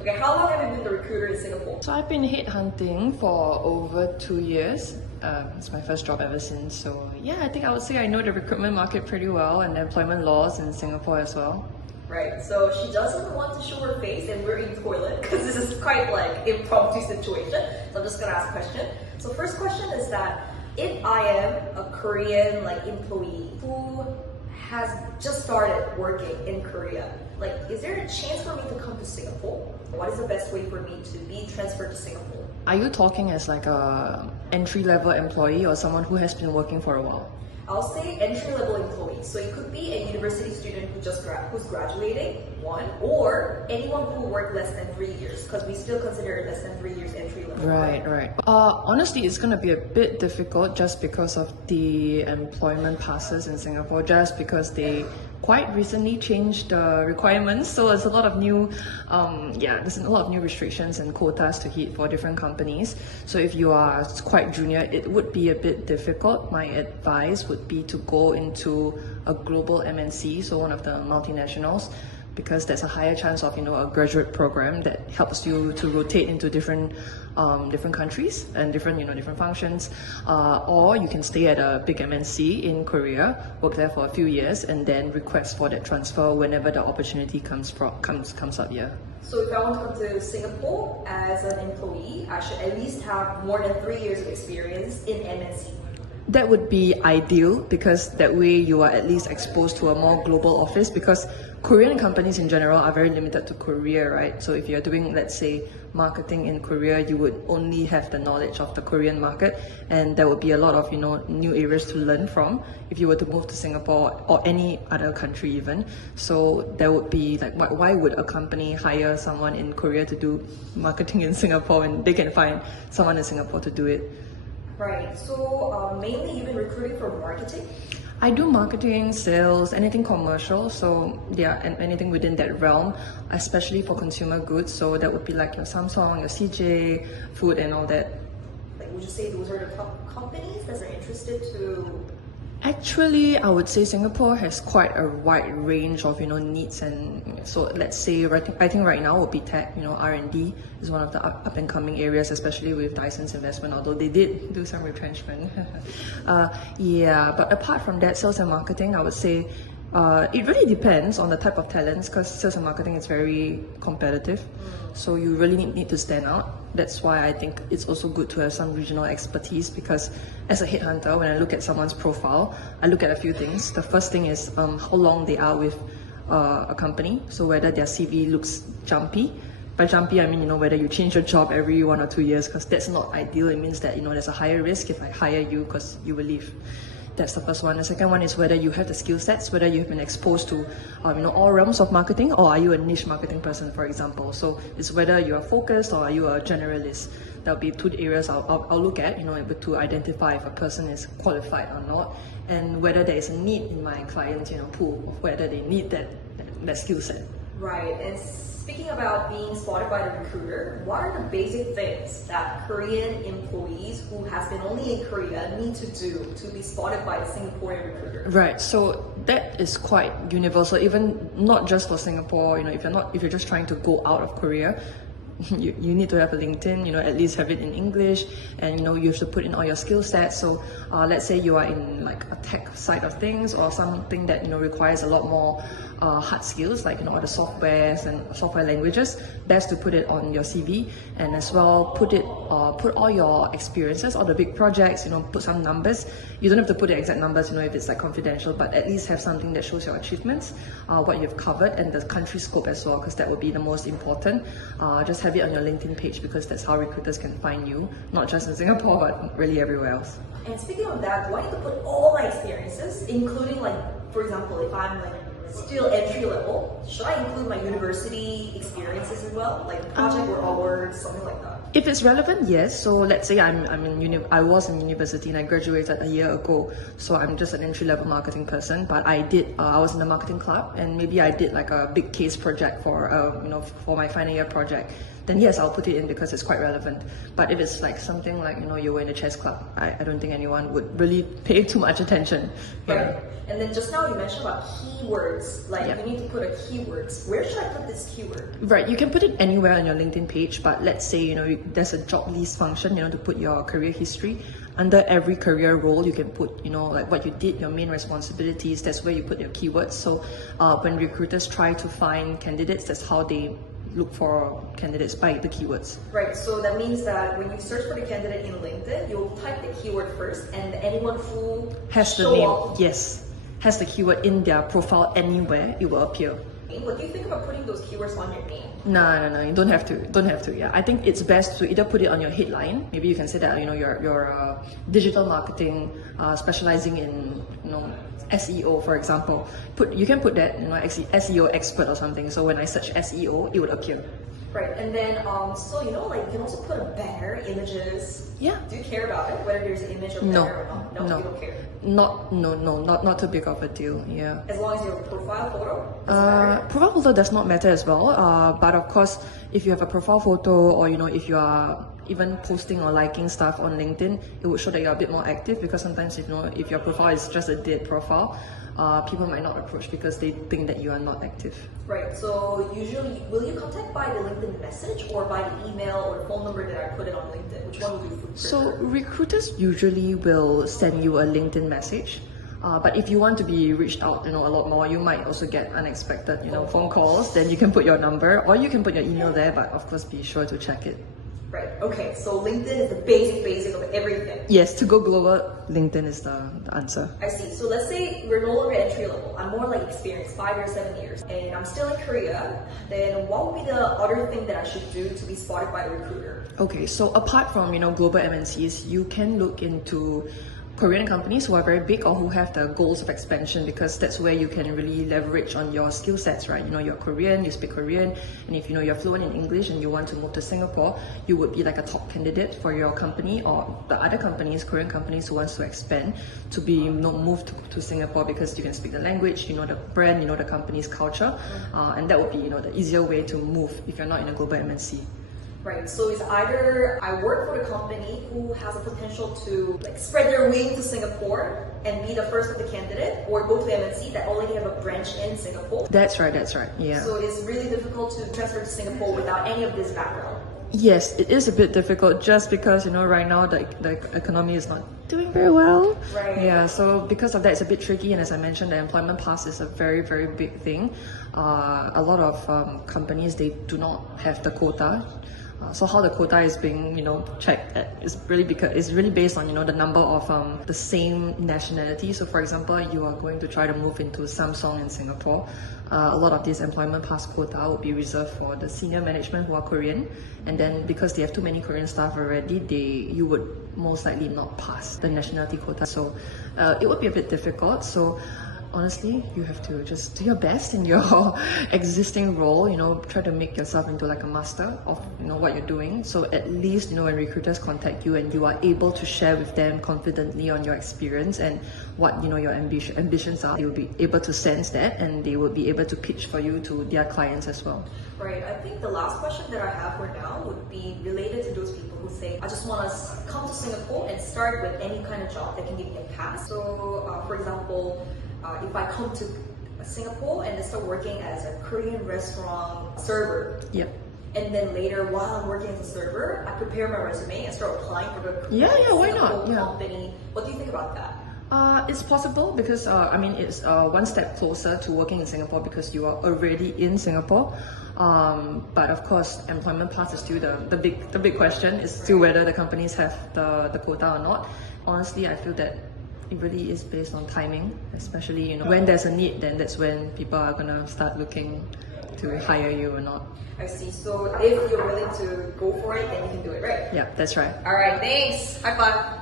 Okay, how long have you been the recruiter in Singapore? So I've been headhunting for over 2 years. It's my first job ever since. So yeah, I think I would say I know the recruitment market pretty well and the employment laws in Singapore as well. Right, so she doesn't want to show her face and we're in toilet because this is quite like impromptu situation. So I'm just gonna ask a question. So first question is that if I am a Korean employee who has just started working in Korea, is there a chance for me to come to Singapore? What is the best way for me to be transferred to Singapore? Are you talking as like a entry-level employee or someone who has been working for a while? I'll say entry-level employee. So it could be a university student who's graduating, one, or anyone who worked less than 3 years, because we still consider less than 3 years entry-level. Right. Honestly, it's going to be a bit difficult just because of the employment passes in Singapore, just because they quite recently changed the requirements. So there's a lot of new, restrictions and quotas to hit for different companies. So if you are quite junior, it would be a bit difficult. My advice would be to go into a global MNC, so one of the multinationals, because there's a higher chance of a graduate program that helps you to rotate into different countries and different functions, or you can stay at a big MNC in Korea, work there for a few years, and then request for that transfer whenever the opportunity comes up. Yeah. So if I want to come to Singapore as an employee, I should at least have more than 3 years of experience in MNC. That would be ideal, because that way you are at least exposed to a more global office, because Korean companies in general are very limited to Korea, right? So if you're doing, let's say, marketing in Korea, you would only have the knowledge of the Korean market, and there would be a lot of new areas to learn from if you were to move to Singapore or any other country even. So there would be why would a company hire someone in Korea to do marketing in Singapore when they can find someone in Singapore to do it? Right, so mainly you've been recruiting for marketing? I do marketing, sales, anything commercial, so yeah, and anything within that realm, especially for consumer goods. So that would be like your Samsung, your CJ, food and all that. Would you say those are the top companies that are interested to? Actually, I would say Singapore has quite a wide range of needs, and so let's say I think right now would be tech. R&D is one of the up and coming areas, especially with Dyson's investment. Although they did do some retrenchment, But apart from that, sales and marketing, I would say it really depends on the type of talents, because sales and marketing is very competitive. So you really need to stand out. That's why I think it's also good to have some regional expertise, because as a headhunter, when I look at someone's profile, I look at a few things. The first thing is how long they are with a company, so whether their CV looks jumpy. By jumpy, I mean whether you change your job every 1 or 2 years, because that's not ideal. It means that there's a higher risk if I hire you because you will leave. That's the first one. The second one is whether you have the skill sets, whether you've been exposed to all realms of marketing, or are you a niche marketing person, for example. So it's whether you are focused or are you a generalist. That'll be 2 areas I'll look at, to identify if a person is qualified or not, and whether there is a need in my client pool of whether they need that skill set. Right. And speaking about being spotted by the recruiter, what are the basic things that Korean employees who has been only in Korea need to do to be spotted by a Singaporean recruiter? Right. So that is quite universal, even not just for Singapore. If you're just trying to go out of Korea, you need to have a LinkedIn, at least have it in English, and you have to put in all your skill sets. So let's say you are in a tech side of things, or something that requires a lot more hard skills, like all the softwares and software languages. Best to put it on your CV, and as well put all your experiences, all the big projects. Put some numbers. You don't have to put the exact numbers, if it's confidential, but at least have something that shows your achievements, what you've covered, and the country scope as well, because that would be the most important. Just have it on your LinkedIn page, because that's how recruiters can find you, not just in Singapore, but really everywhere else. And speaking of that, do I need to put all my experiences, including for example, if I'm still entry level, should I include my university experiences as well, like project or awards, something like that? If it's relevant, yes. So let's say I was in university and I graduated a year ago. So I'm just an entry-level marketing person, but I was in the marketing club, and maybe I did like a big case project for my final year project. Then yes, I'll put it in because it's quite relevant. But if it's like something like you were in a chess club, I don't think anyone would really pay too much attention. Right. And then just now you mentioned about keywords. Like you need to put a keywords. Where should I put this keyword? Right. You can put it anywhere on your LinkedIn page. But let's say there's a job list function. To put your career history. Under every career role, you can put like what you did, your main responsibilities. That's where you put your keywords. So when recruiters try to find candidates, that's how they look for candidates by the keywords. Right, so that means that when you search for the candidate in LinkedIn, you'll type the keyword first, and anyone who has the name, has the keyword in their profile anywhere, it will appear. What do you think about putting those keywords on your name? No, you don't have to. Yeah, I think it's best to either put it on your headline. Maybe you can say that you're digital marketing, specializing in SEO, for example. You can put that SEO expert or something. So when I search SEO, it would appear. Right, and then so you can also put a banner, images. Yeah. Do you care about it, whether there's an image or banner or not? No, you don't care. Not too big of a deal. Yeah. As long as you have a profile photo. Profile photo does not matter as well. But of course, if you have a profile photo, or if you are even posting or liking stuff on LinkedIn, it would show that you're a bit more active, because sometimes if your profile is just a dead profile, people might not approach because they think that you are not active. Right, so usually, will you contact by the LinkedIn message or by the email or the phone number that I put it on LinkedIn? Which one would you prefer? So recruiters usually will send you a LinkedIn message. But if you want to be reached out, a lot more, you might also get unexpected, phone calls. Then you can put your number, or you can put your email there, but of course be sure to check it. Right, okay, so LinkedIn is the basic of everything. Yes, to go global, LinkedIn is the answer. I see, so let's say we're no longer entry level. I'm more like experienced, 5 years, 7 years, and I'm still in Korea. Then what would be the other thing that I should do to be spotted by the recruiter? Okay, so apart from, global MNCs, you can look into Korean companies who are very big or who have the goals of expansion, because that's where you can really leverage on your skill sets, right? You're Korean, you speak Korean, and if you're fluent in English and you want to move to Singapore, you would be like a top candidate for your company or the other companies, Korean companies who wants to expand, to be moved to Singapore, because you can speak the language, the brand, the company's culture, and that would be the easier way to move if you're not in a global MNC. Right, so it's either I work for the company who has a potential to spread their wing to Singapore and be the first of the candidate, or go to MNC that already have a branch in Singapore. That's right, yeah. So it's really difficult to transfer to Singapore without any of this background. Yes, it is a bit difficult, just because right now the economy is not doing very well. Right. Yeah, so because of that, it's a bit tricky. And as I mentioned, the employment pass is a very, very big thing. A lot of companies, they do not have the quota. So how the quota is being, checked is really based on, the number of the same nationality. So for example, you are going to try to move into Samsung in Singapore. A lot of this employment pass quota would be reserved for the senior management who are Korean, and then because they have too many Korean staff already, you would most likely not pass the nationality quota. So it would be a bit difficult. So honestly, you have to just do your best in your existing role, try to make yourself into like a master of, what you're doing. So at least, when recruiters contact you and you are able to share with them confidently on your experience and what, your ambitions are, they will be able to sense that, and they will be able to pitch for you to their clients as well. Right, I think the last question that I have for now would be related to those people who say, I just want to come to Singapore and start with any kind of job that can give me a pass. So, for example, if I come to Singapore and then start working as a Korean restaurant server, and then later while I'm working as a server, I prepare my resume and start applying for the why not? company. What do you think about that? It's possible because it's one step closer to working in Singapore because you are already in Singapore. But of course, employment pass is still the big question. Is still whether the companies have the quota or not. Honestly, I feel that it really is based on timing, especially when there's a need, then that's when people are gonna start looking to hire you or not. I see. So if you're willing to go for it, then you can do it, right? Yeah, that's right. All right, thanks. High five.